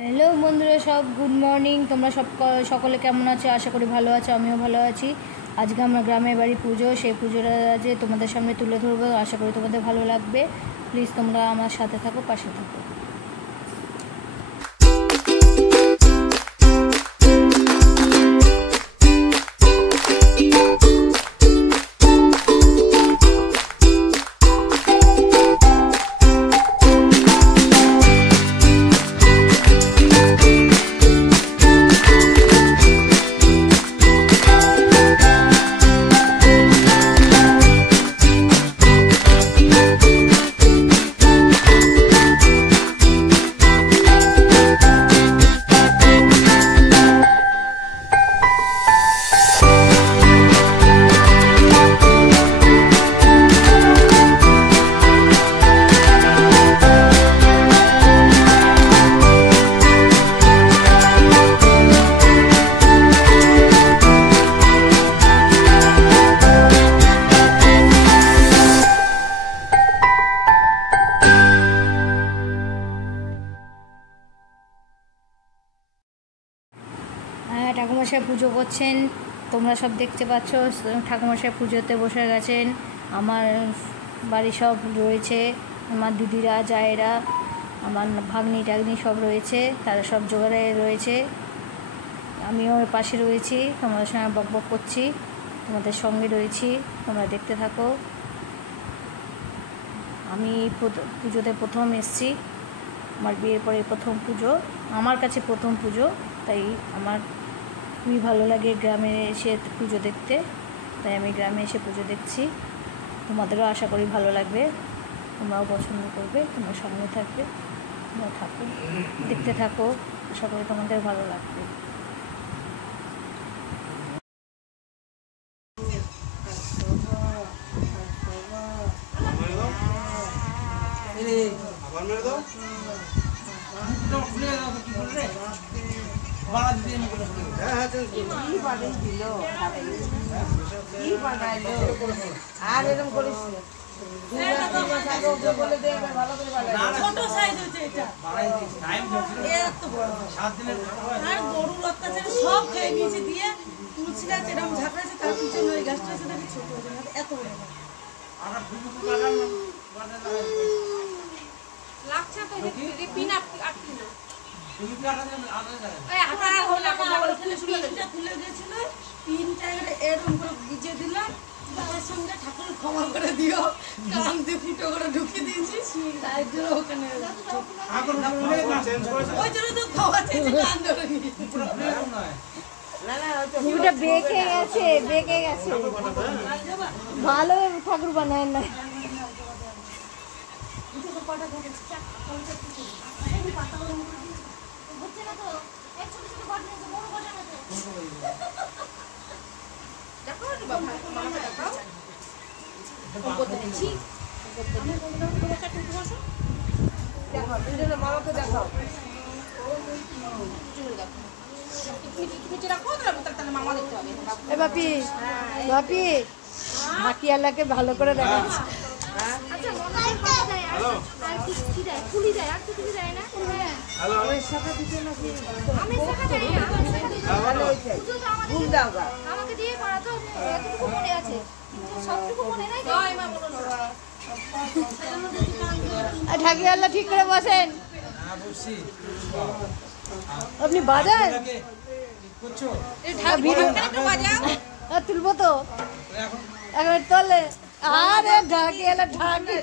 Hello বন্ধুরা, সব good morning. তোমরা সকলে কেমন আছো? আশা করি ভালো আছো, আমিও ভালো আছি। আজকে আমরা গ্রামের বাড়ি পুজো, সেই পুজোটা যে তোমাদের সামনে তুলে ধরবো। আশা করি তোমাদের ভালো লাগবে। প্লিজ তোমরা আমার সাথে থাকো, পাশে থাকো। ঠাকুমশাই পুজো করছেন, তোমরা সব দেখতে পাচ্ছ। ঠাকুমশাই পুজোতে বসে গেছেন। আমার বাড়ি সব রয়েছে, আমার দিদিরা, জায়েরা, আমার ভাগ্নি টাগ্নি সব রয়েছে, তারা সব জোগাড়ে রয়েছে। আমিও পাশে রয়েছি, তোমাদের সঙ্গে বক বক করছি, তোমাদের সঙ্গে রয়েছি, তোমরা দেখতে থাকো। আমি পুজোতে প্রথম এসেছি, আমার বিয়ের পরে প্রথম পুজো, আমার কাছে প্রথম পুজো, তাই আমার খুবই ভালো লাগে গ্রামে এসে পুজো দেখতে। তাই আমি গ্রামে এসে পুজো দেখছি। তোমাদেরও আশা করি ভালো লাগবে, তোমরাও পছন্দ করবে, তোমরা সঙ্গে থাকবে, তোমরা থাকো, দেখতে থাকো। আশা করি তোমাদের ভালো লাগবে। আর এরকম করিস গরুর অত্যাচারে সব খেয়ে নিয়েছে দিয়ে তুলসী গাছ এরকম ঝাঁকড়াছে, তার পিছনে ওই গাছটা আছে দেখি ছোট এত লাগছে তো পিন আটকি না খুলে গেছিল, পিনটা এরকম করে ভিজে দিলাম, তার সঙ্গে ঠাকুর ক্ষমা করে দিও, কান দিয়ে ফুটো করে ঢুকিয়ে দিয়েছি, তাই জন্য ওখানে ওই জন্য তো খাওয়া চেয়েছি, কান ধরে ওটা বেঁকে গেছে, ভালো ঠাকুর বানায় না। বাপি বাপি ভাটিয়ালাকে ভালো করে দেখাচ্ছে। ঢাকিয়ালা ঠিক করে বসেন, আপনি বাজান তুলবো তো একবার তোলে। আরে ঢাকিয়ালা ঢাকি